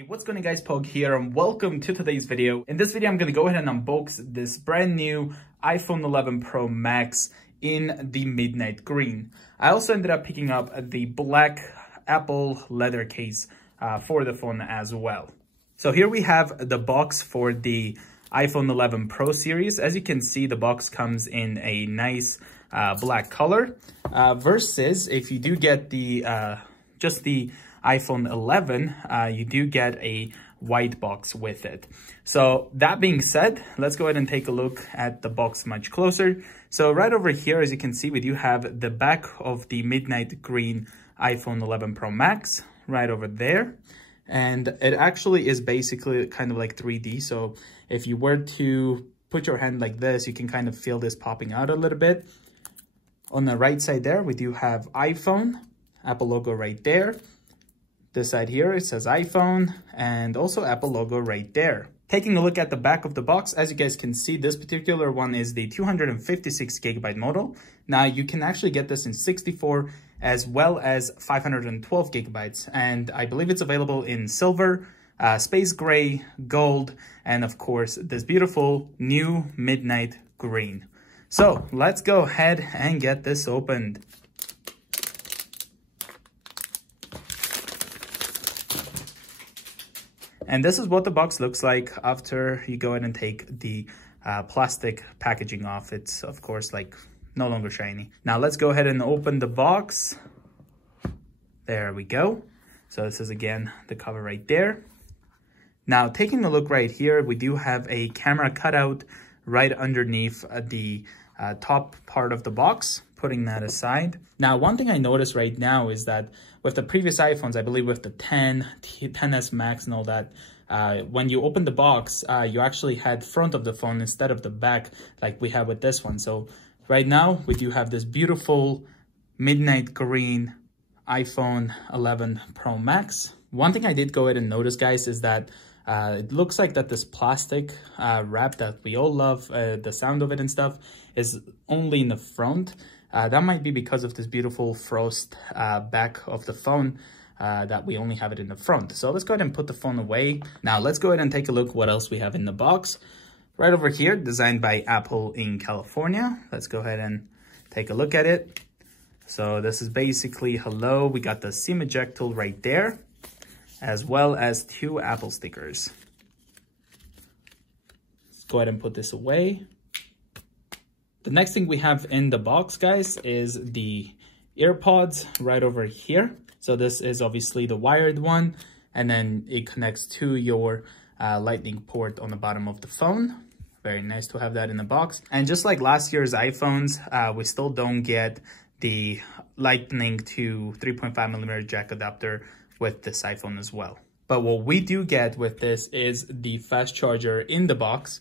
Hey, what's going on guys, Pog here and welcome to today's video. In this video, I'm going to go ahead and unbox this brand new iPhone 11 Pro Max in the midnight green. I also ended up picking up the black Apple leather case for the phone as well. So here we have the box for the iPhone 11 Pro series. As you can see, the box comes in a nice black color versus if you do get the just the iPhone 11, you do get a white box with it. So that being said, let's go ahead and take a look at the box much closer. So right over here, as you can see, we do have the back of the midnight green iPhone 11 Pro Max right over there. And it actually is basically kind of like 3D. So if you were to put your hand like this, you can kind of feel this popping out a little bit. On the right side there, we do have iPhone, Apple logo right there. This side here, it says iPhone and also Apple logo right there. Taking a look at the back of the box, as you guys can see, this particular one is the 256 gigabyte model. Now you can actually get this in 64 as well as 512 gigabytes. And I believe it's available in silver, space gray, gold, and of course, this beautiful new midnight green. So let's go ahead and get this opened. And this is what the box looks like after you go ahead and take the plastic packaging off. It's, of course, like no longer shiny. Now let's go ahead and open the box. There we go. So this is, again, the cover right there. Now, taking a look right here, we do have a camera cutout right underneath the top part of the box. Putting that aside. Now, one thing I noticed right now is that with the previous iPhones, I believe with the 10, 10s Max and all that, when you open the box, you actually had front of the phone instead of the back like we have with this one. So right now, we do have this beautiful midnight green iPhone 11 Pro Max. One thing I did go ahead and notice, guys, is that it looks like that this plastic wrap that we all love, the sound of it and stuff, is only in the front. That might be because of this beautiful frost back of the phone that we only have it in the front. So let's go ahead and put the phone away. Now let's go ahead and take a look what else we have in the box. Right over here, designed by Apple in California. Let's go ahead and take a look at it. So this is basically hello. We got the SIM eject tool right there, as well as 2 Apple stickers. Let's go ahead and put this away. The next thing we have in the box, guys, is the AirPods right over here. So this is obviously the wired one, and then it connects to your lightning port on the bottom of the phone. Very nice to have that in the box. And just like last year's iPhones, we still don't get the lightning to 3.5mm jack adapter with this iPhone as well. But what we do get with this is the fast charger in the box.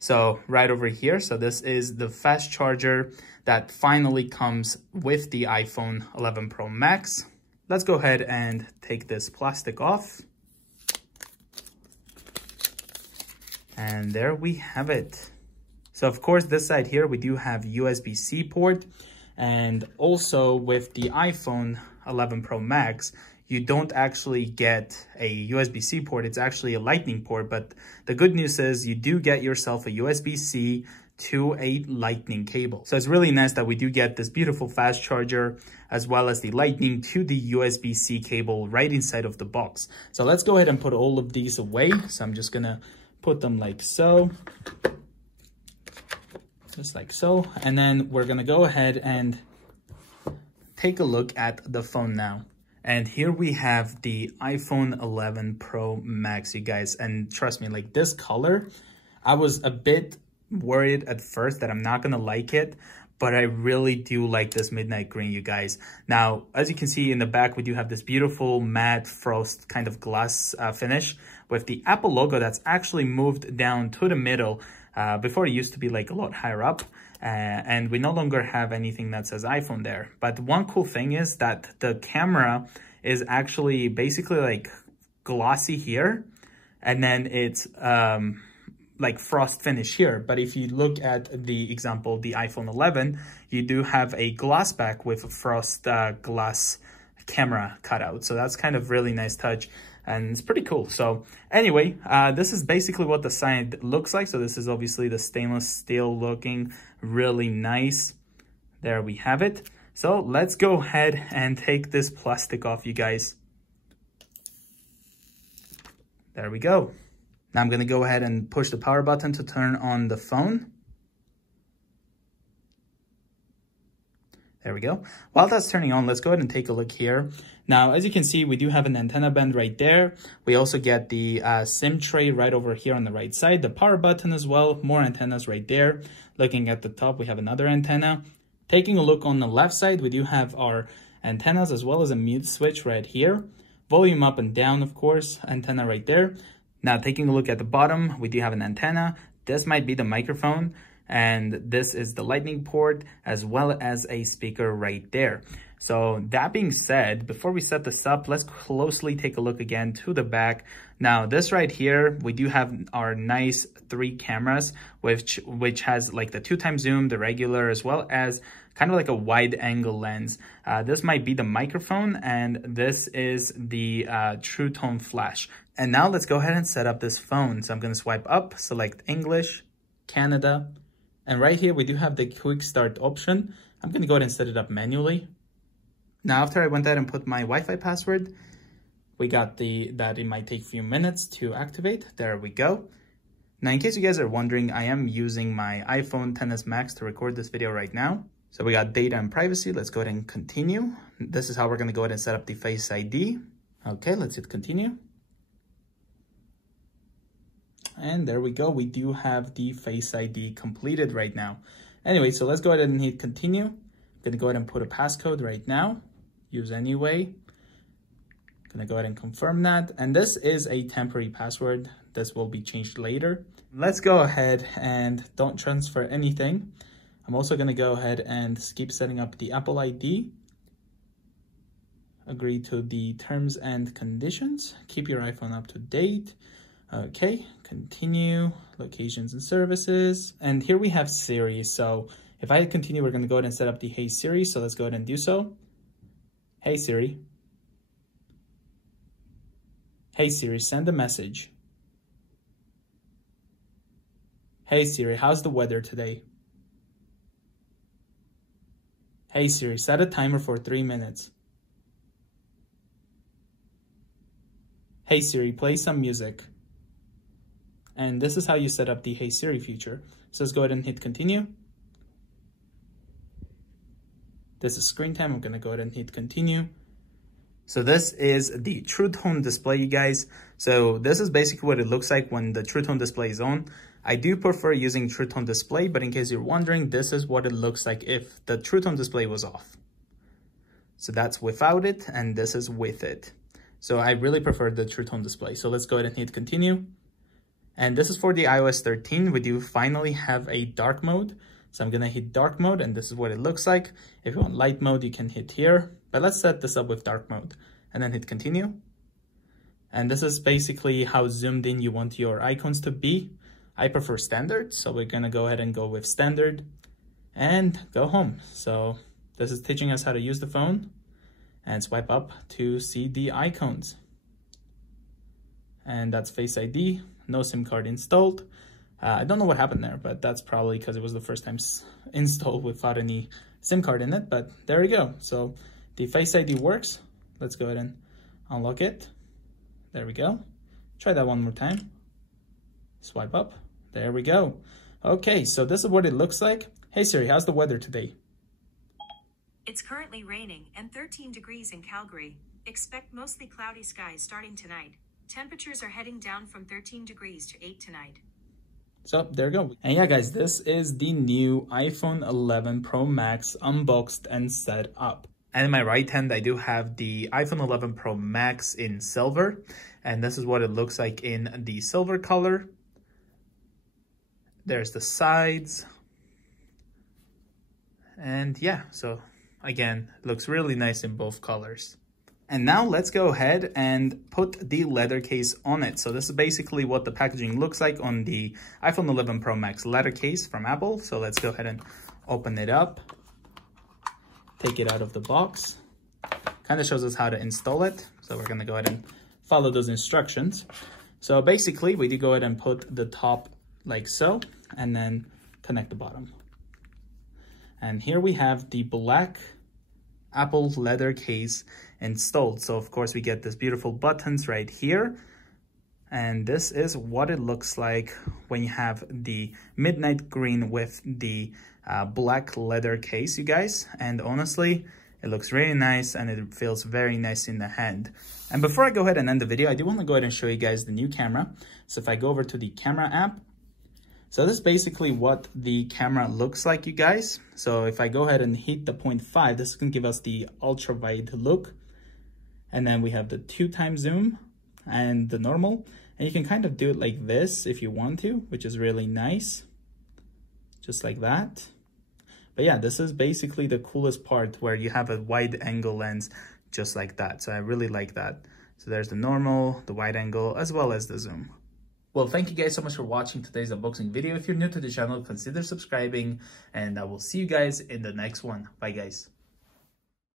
So right over here, so this is the fast charger that finally comes with the iPhone 11 Pro Max. Let's go ahead and take this plastic off. And there we have it. So of course, this side here, we do have USB-C port. And also with the iPhone 11 Pro Max, you don't actually get a USB-C port. It's actually a lightning port. But the good news is you do get yourself a USB-C to a lightning cable. So it's really nice that we do get this beautiful fast charger as well as the lightning to the USB-C cable right inside of the box. So let's go ahead and put all of these away. So I'm just gonna put them like so. Just like so. And then we're gonna go ahead and take a look at the phone now. And here we have the iPhone 11 Pro Max, you guys. And trust me, like this color, I was a bit worried at first that I'm not going to like it. But I really do like this midnight green, you guys. Now, as you can see in the back, we do have this beautiful matte frost kind of glass finish with the Apple logo that's actually moved down to the middle. Before it used to be like a lot higher up. And we no longer have anything that says iPhone there. But one cool thing is that the camera is actually basically like glossy here. And then it's like frost finish here. But if you look at the example, the iPhone 11, you do have a gloss back with a frost glass camera cutout. So that's kind of really nice touch. and it's pretty cool. So anyway, this is basically what the side looks like. So this is obviously the stainless steel looking really nice. There we have it. So let's go ahead and take this plastic off, you guys. There we go. Now I'm going to go ahead and push the power button to turn on the phone. There we go. While that's turning on, let's go ahead and take a look here. Now, as you can see, we do have an antenna band right there. We also get the SIM tray right over here on the right side, the power button as well, more antennas right there. Looking at the top, we have another antenna. Taking a look on the left side, we do have our antennas as well as a mute switch right here. Volume up and down, of course, antenna right there. Now, taking a look at the bottom, we do have an antenna. This might be the microphone, and this is the lightning port as well as a speaker right there. So that being said, before we set this up, let's closely take a look again to the back. Now, this right here, we do have our nice 3 cameras, which has like the 2x zoom, the regular, as well as kind of like a wide angle lens. This might be the microphone, and this is the True Tone flash. And now let's go ahead and set up this phone. So I'm going to swipe up, select English, Canada, and right here we do have the quick start option. I'm going to go ahead and set it up manually. Now, after I went ahead and put my Wi-Fi password, we got that it might take a few minutes to activate. There we go. Now, in case you guys are wondering, I am using my iPhone XS Max to record this video right now. So we got data and privacy. Let's go ahead and continue. This is how we're going to go ahead and set up the Face ID. Okay, let's hit continue. And there we go. We do have the Face ID completed right now. Anyway, so let's go ahead and hit continue. I'm going to go ahead and put a passcode right now. Use anyway. Going to go ahead and confirm that. And this is a temporary password. This will be changed later. Let's go ahead and don't transfer anything. I'm also going to go ahead and keep setting up the Apple ID. Agree to the terms and conditions. Keep your iPhone up to date. Okay, continue, locations and services. And here we have Siri. So if I continue, we're going to go ahead and set up the Hey Siri. So let's go ahead and do so. Hey Siri. Hey Siri, send a message. Hey Siri, how's the weather today? Hey Siri, set a timer for 3 minutes. Hey Siri, play some music. And this is how you set up the Hey Siri feature. So let's go ahead and hit continue. This is screen time. I'm going to go ahead and hit continue. So this is the True Tone display, you guys. So this is basically what it looks like when the True Tone display is on. I do prefer using True Tone display, but in case you're wondering, this is what it looks like if the True Tone display was off. So that's without it, and this is with it. So I really prefer the True Tone display. So let's go ahead and hit continue. And this is for the iOS 13. We do finally have a dark mode. So I'm going to hit dark mode, and this is what it looks like. If you want light mode, you can hit here. But let's set this up with dark mode and then hit continue. And this is basically how zoomed in you want your icons to be. I prefer standard, so we're going to go ahead and go with standard and go home. So this is teaching us how to use the phone, and swipe up to see the icons. And that's Face ID, no SIM card installed. I don't know what happened there, but that's probably because it was the first time installed without any SIM card in it, but there we go. So the Face ID works. Let's go ahead and unlock it. There we go. Try that one more time. Swipe up. There we go. Okay, so this is what it looks like. Hey Siri, how's the weather today? It's currently raining and 13 degrees in Calgary. Expect mostly cloudy skies starting tonight. Temperatures are heading down from 13 degrees to 8 tonight. So there we go. And yeah, guys, this is the new iPhone 11 Pro Max unboxed and set up. And in my right hand, I do have the iPhone 11 Pro Max in silver. And this is what it looks like in the silver color. There's the sides. And yeah, so again, it looks really nice in both colors. And now let's go ahead and put the leather case on it. So this is basically what the packaging looks like on the iPhone 11 Pro Max leather case from Apple. So let's go ahead and open it up. Take it out of the box. Kind of shows us how to install it. So we're going to go ahead and follow those instructions. So basically, we do go ahead and put the top like so, and then connect the bottom. And here we have the black Apple leather case installed. So of course we get this beautiful buttons right here. And this is what it looks like when you have the midnight green with the black leather case, you guys. And honestly, it looks really nice and it feels very nice in the hand. And before I go ahead and end the video, I do want to go ahead and show you guys the new camera. So if I go over to the camera app, so this is basically what the camera looks like, you guys. So if I go ahead and hit the 0.5, this can give us the ultra wide look. And then we have the 2x zoom and the normal. And you can kind of do it like this if you want to, which is really nice. Just like that. But yeah, this is basically the coolest part, where you have a wide angle lens just like that. So I really like that. So there's the normal, the wide angle, as well as the zoom. Well, thank you guys so much for watching today's unboxing video. If you're new to the channel, consider subscribing, and I will see you guys in the next one. Bye guys.